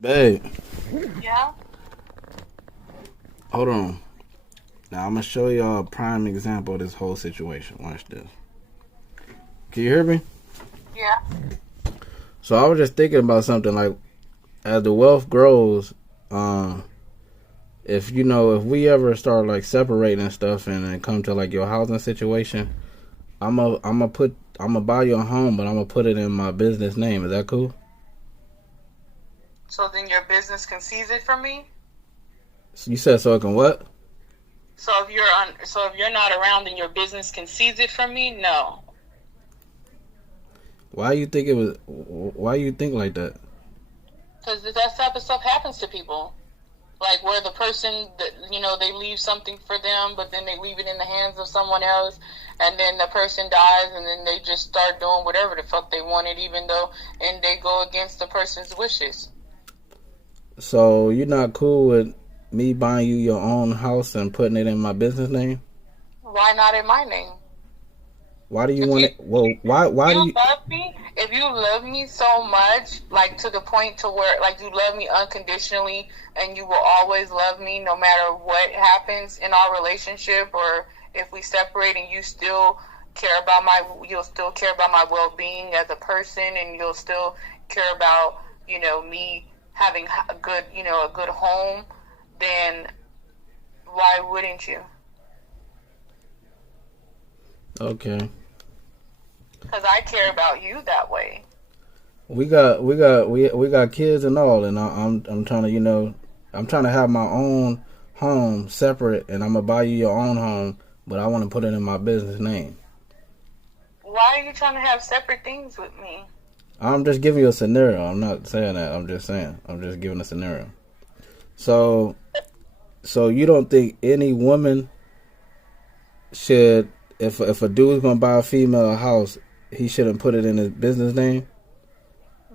Babe, Yeah. hold on. Now I'm gonna show y'all a prime example of this whole situation. Watch this. Can you hear me? Yeah. So I was just thinking about something like as the wealth grows, if we ever start like separating and stuff and then come to like your housing situation, I'm gonna buy you a home, but I'm gonna put it in my business name. Is that cool? So then your business can seize it from me. You said so it can what? So if you're not around, then your business can seize it from me. No, Why you think it was? Why you think like that? because that type of stuff happens to people. Like where the person that they leave something for them, but then they leave it in the hands of someone else, and then the person dies, and then they just start doing whatever the fuck they wanted, even though and they go against the person's wishes. So you're not cool with me buying you your own house and putting it in my business name? Why not in my name? Why do you If want you it? Well, why do you you? love me, if you love me so much, like to the point to where like you love me unconditionally and you will always love me no matter what happens in our relationship, or if we separate and you'll still care about my well-being as a person, and you'll still care about, me having a good home, then why wouldn't you? Okay, Because I care about you that way. we got kids and all, and I'm trying to I'm trying to have my own home separate, and I'm gonna buy you your own home, but I want to put it in my business name. Why are you trying to have separate things with me? I'm just giving you a scenario. I'm not saying that. I'm just giving a scenario. So so you don't think any woman should, if a dude's gonna buy a female a house, he shouldn't put it in his business name?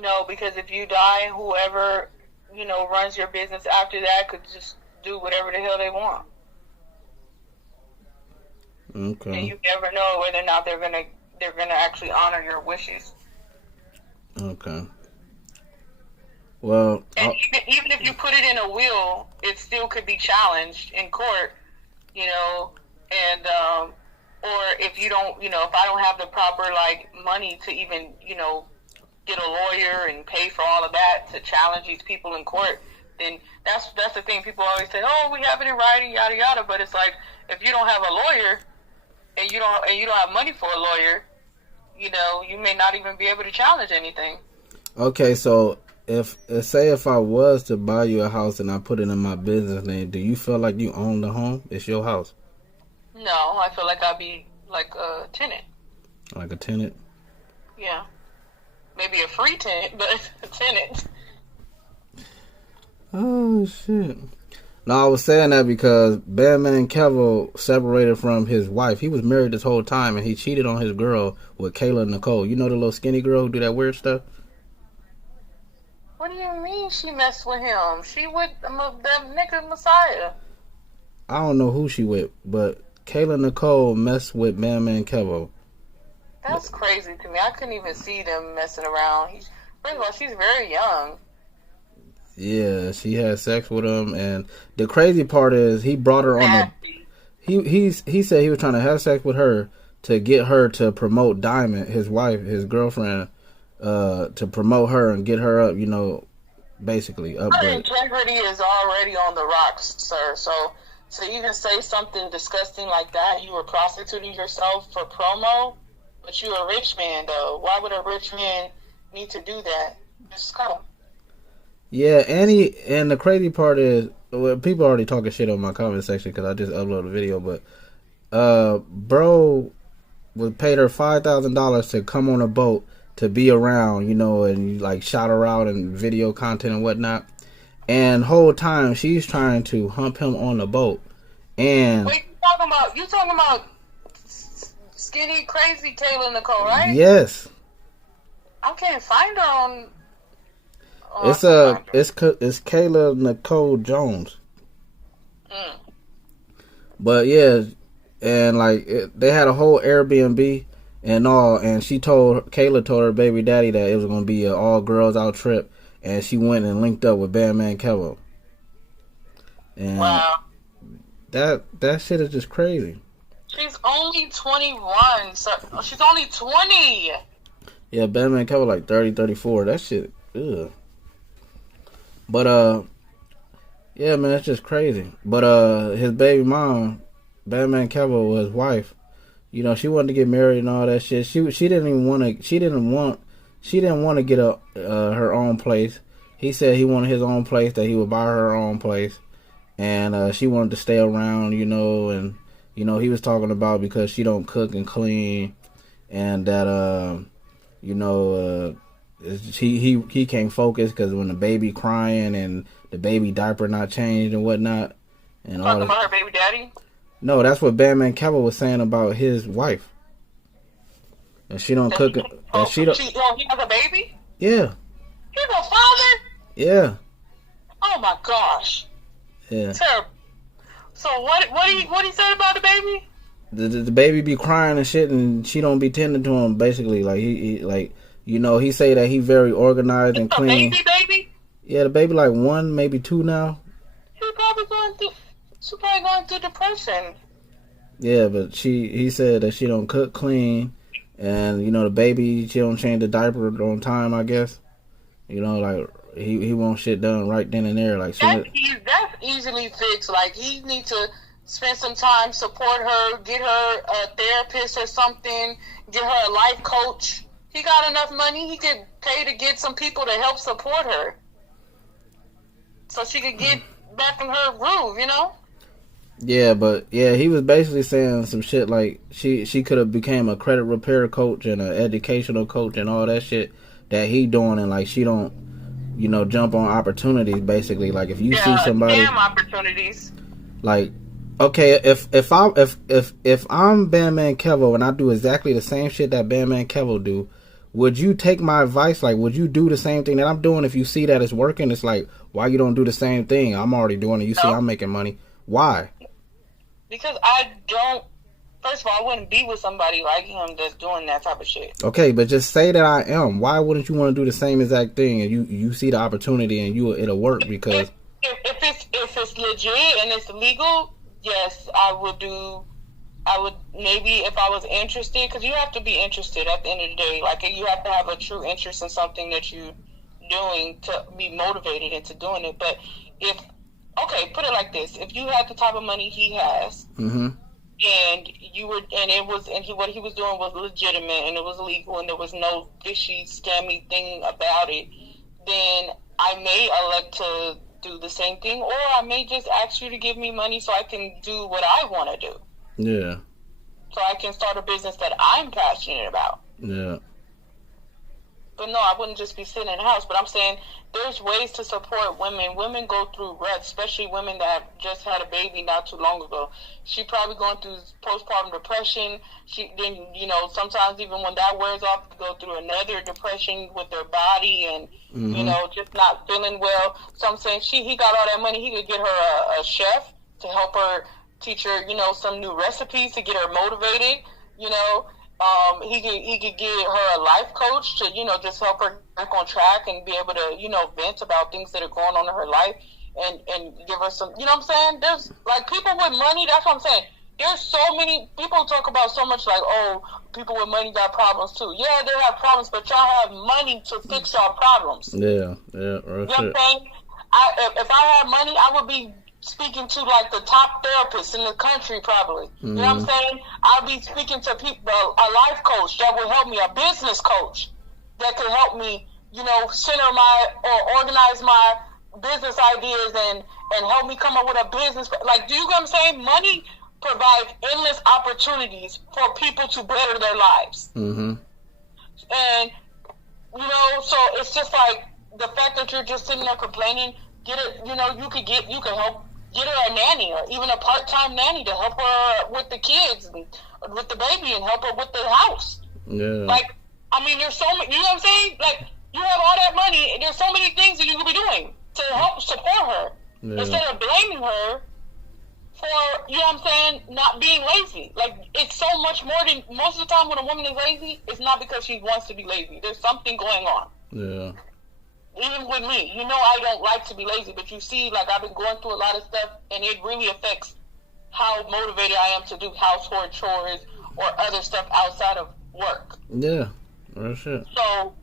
No, because if you die, whoever, runs your business after that could just do whatever the hell they want. And Okay. you never know whether or not they're gonna actually honor your wishes. Okay. Well, And even if you put it in a will, it still could be challenged in court, you know, and or if you don't, if I don't have the proper like money to even, get a lawyer and pay for all of that to challenge these people in court, then that's the thing. People always say, "Oh, we have it in writing, yada yada." But it's like if you don't have a lawyer and you don't have money for a lawyer, you may not even be able to challenge anything. okay. So if say if I was to buy you a house and I put it in my business name, do you feel like you own the home? It's your house, No, I feel like I'd be like a tenant. like a tenant. Yeah, maybe a free tenant, but a tenant. Oh shit. No, I was saying that because BANDMAN KEVO separated from his wife. He was married this whole time, and he cheated on his girl with Kayla Nicole. You know the little skinny girl who do that weird stuff? What do you mean she messed with him? She with the nigga Messiah. I don't know who she with, but Kayla Nicole messed with BANDMAN KEVO. That's crazy to me. I couldn't even see them messing around. First of all, she's very young. Yeah, she had sex with him, and the crazy part is he brought her on the. Nasty. He said he was trying to have sex with her to get her to promote Diamond, his wife, his girlfriend, to promote her and get her up, basically Her upgrade. integrity is already on the rocks, sir. So to even say something disgusting like that, you were prostituting yourself for promo, but you're a rich man, though. Why would a rich man need to do that? Just go. Yeah, and the crazy part is, well, people already talking shit on my comment section because I just uploaded a video, but bro was paid her $5,000 to come on a boat to be around, and like shout her out and video content and whatnot. And whole time she's trying to hump him on the boat. And Wait, you talking about skinny, crazy Kayla Nicole, right? yes, I can't find her on. Oh, I it's can find her. it's Kayla Nicole Jones. Mm. But yeah, and like they had a whole Airbnb and all, and Kayla told her baby daddy that it was gonna be an all girls out trip, and she went and linked up with BANDMAN KEVO. And wow. That shit is just crazy. She's only 21. So she's only 20. Yeah, BANDMAN KEVO like 30, 34. That shit, ugh. But yeah, man, it's just crazy. But his baby mom, BANDMAN KEVO, his wife, you know, she wanted to get married and all that shit. She didn't even want to. She didn't want to get her own place. He said he wanted his own place, that he would buy her own place, and she wanted to stay around, you know. And you know, he was talking about because she don't cook and clean, and that you know, he can't focus because when the baby crying and the baby diaper not changed and whatnot, and talking about her baby daddy. No, that's what BANDMAN KEVO was saying about his wife. And she don't cook it. And she don't. He has a baby? Yeah. He's a father? Yeah. Oh my gosh. Yeah. Terrible. So what he said about the baby? The baby be crying and shit, and she don't be tending to him. Basically, like he like, you know, he say that he very organized and clean. A baby? Yeah, the baby like 1, maybe 2 now. She's probably going through depression. Yeah, but he said that she don't cook clean, and you know the baby, she don't change the diaper on time, I guess. You know, like he wants shit done right then and there. Like that's easily fixed. Like he needs to spend some time, support her, get her a therapist or something, get her a life coach. He got enough money, he could pay to get some people to help support her, so she could get back in her groove, you know. Yeah, but yeah, he was basically saying some shit like she could have became a credit repair coach and an educational coach and all that shit that he doing, and like she don't, you know, jump on opportunities. Basically, like if you see somebody, damn opportunities. Like, okay, if I'm BANDMAN KEVO and I do exactly the same shit that BANDMAN KEVO do, would you take my advice? Like, would you do the same thing that I'm doing if you see that it's working? It's like, why you don't do the same thing? I'm already doing it. You see, I'm making money. Why? Because I don't. First of all, I wouldn't be with somebody like him that's doing that type of shit. Okay, but just say that I am. Why wouldn't you want to do the same exact thing and you see the opportunity and it'll work? Because if it's legit and it's legal, yes, I would do. I would maybe if I was interested, because you have to be interested at the end of the day. Like you have to have a true interest in something that you're doing to be motivated into doing it. But okay, put it like this: if you had the type of money he has, mm-hmm. and what he was doing was legitimate and it was legal and there was no fishy, scammy thing about it, then I may elect to do the same thing, or I may just ask you to give me money so I can do what I want to do. Yeah. So I can start a business that I'm passionate about. Yeah. But no, I wouldn't just be sitting in the house. But I'm saying there's ways to support women. Women go through ruts, especially women that have just had a baby not too long ago. She probably going through postpartum depression. Then, you know, sometimes even when that wears off, they go through another depression with their body and, mm-hmm. you know, just not feeling well. So I'm saying he got all that money. He could get her a chef to help her, teach her, you know, some new recipes to get her motivated, you know. He could get her a life coach to, you know, just help her back on track and be able to, you know, vent about things that are going on in her life and give her some, you know what I'm saying? There's, like, people with money, that's what I'm saying. There's so many, people talk about so much like, oh, people with money got problems too. Yeah, they have problems, but y'all have money to fix y'all problems. Yeah. You know what I'm saying? If I had money, I would be speaking to like the top therapists in the country probably. Mm-hmm. You know what I'm saying? I'll be speaking to people, a life coach that will help me, a business coach that can help me, you know, organize my business ideas and help me come up with a business. Like, do you get what I'm saying? Money provides endless opportunities for people to better their lives. Mm-hmm. And, you know, so it's just like the fact that you're just sitting there complaining, get it, you know, you can help. Get her a nanny or even a part-time nanny to help her with the kids and with the baby and help her with the house. Yeah. Like, I mean, there's so many, you know what I'm saying? Like, you have all that money, and there's so many things that you could be doing to help support her. Yeah. Instead of blaming her for, you know what I'm saying, not being lazy. Like, it's so much more than, most of the time when a woman is lazy, it's not because she wants to be lazy. There's something going on. Yeah. even with me, you know, I don't like to be lazy, but you see, like, I've been going through a lot of stuff, and it really affects how motivated I am to do household chores or other stuff outside of work. Yeah, real shit. So,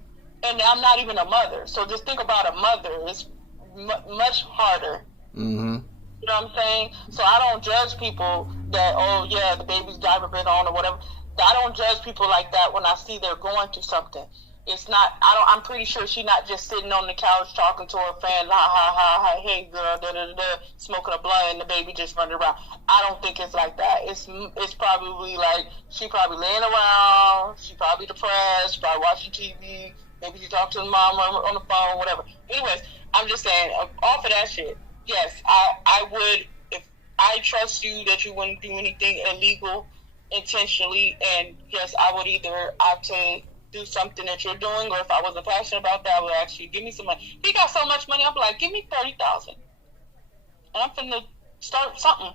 and I'm not even a mother. So just think about a mother. It's much harder. Mm-hmm. You know what I'm saying? So I don't judge people that, oh yeah, the baby's diaper been on or whatever. I don't judge people like that when I see they're going through something. It's not, I'm pretty sure she's not just sitting on the couch talking to her friend, ha ha ha ha, hey girl, da da da da, smoking a blunt and the baby just running around. I don't think it's like that. It's probably like, she probably laying around, she probably depressed, she probably watching TV, maybe she talked to the mom on the phone, whatever. Anyways, I'm just saying, off of that shit, yes, I would, if I trust you that you wouldn't do anything illegal intentionally, and yes, I would either opt to do something that you're doing, or if I wasn't passionate about that, I would actually give me some money. He got so much money, I'm like, give me $30,000, and I'm finna start something.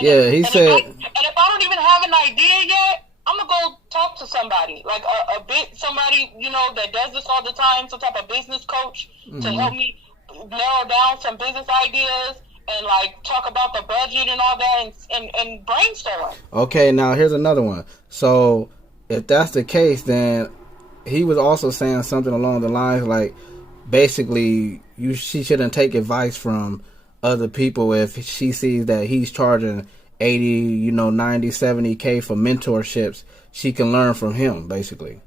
Yeah, he said. And if I don't even have an idea yet, I'm gonna go talk to somebody, like somebody, you know, that does this all the time, some type of business coach, to help me narrow down some business ideas and like talk about the budget and all that, and brainstorm. Okay, now here's another one. So if that's the case, then he was also saying something along the lines like, basically, she shouldn't take advice from other people if she sees that he's charging 80, 90, 70K for mentorships. She can learn from him, basically.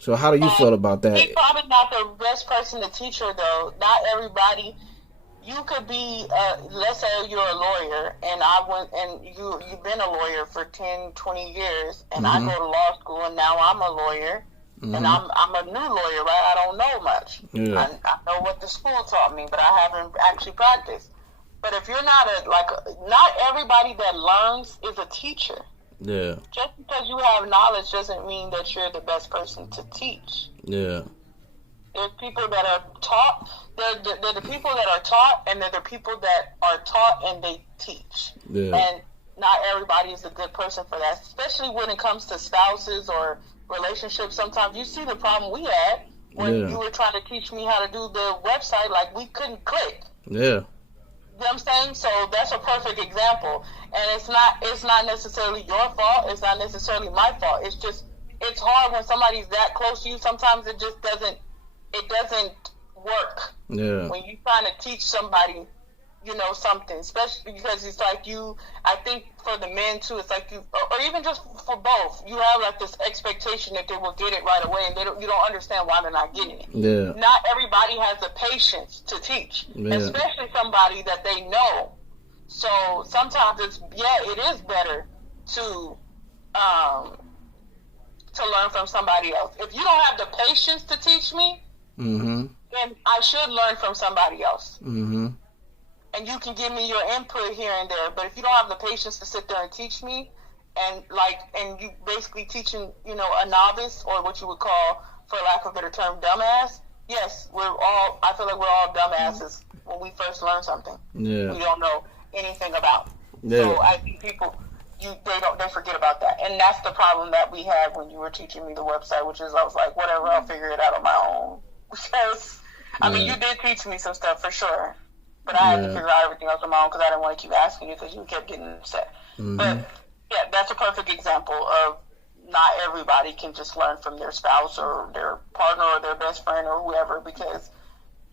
So how do you feel about that? He's probably not the best person to teach her, though. Not everybody. You could be, let's say you're a lawyer, and you've been a lawyer for 10, 20 years, and I go to law school, and now I'm a lawyer, and I'm a new lawyer, right? I don't know much. Yeah. I know what the school taught me, but I haven't actually practiced. But if you're not not everybody that learns is a teacher. Yeah. Just because you have knowledge doesn't mean that you're the best person to teach. Yeah. There's people that are taught. They're the people that are taught, and they're the people that are taught and they teach. Yeah. And not everybody is a good person for that, especially when it comes to spouses or relationships. Sometimes you see the problem we had when you were trying to teach me how to do the website, like we couldn't click. Yeah. You know what I'm saying? So that's a perfect example. And it's not necessarily your fault. It's not necessarily my fault. It's just, it's hard when somebody's that close to you. Sometimes it just doesn't work. Yeah. When you're trying to teach somebody, something, especially because it's like I think for the men too, it's like or even just for both, you have like this expectation that they will get it right away, and you don't understand why they're not getting it. Yeah. Not everybody has the patience to teach, especially somebody that they know. So sometimes it is better to learn from somebody else. If you don't have the patience to teach me, then I should learn from somebody else. And you can give me your input here and there, but if you don't have the patience to sit there and teach me, and you basically teaching, a novice, or what you would call, for lack of a better term, dumbass. Yes, I feel like we're all dumbasses when we first learn something. Yeah. We don't know anything about. Yeah. So I think people, they forget about that, and that's the problem that we had when you were teaching me the website, which is I was like, whatever, I'll figure it out on my own. Because I mean, you did teach me some stuff for sure, but I had to figure out everything else on my own because I didn't want to keep asking you because you kept getting upset. But yeah, that's a perfect example of not everybody can just learn from their spouse or their partner or their best friend or whoever, because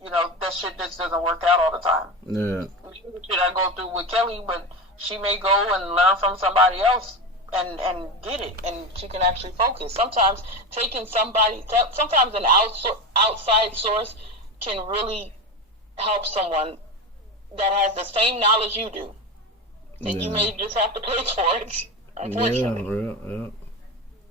that shit just doesn't work out all the time. Yeah. Shit I go through with Kelly, but she may go and learn from somebody else and get it, and she can actually focus. Sometimes sometimes an outside source can really help someone that has the same knowledge you do, and you may just have to pay for it. Unfortunately. Yeah.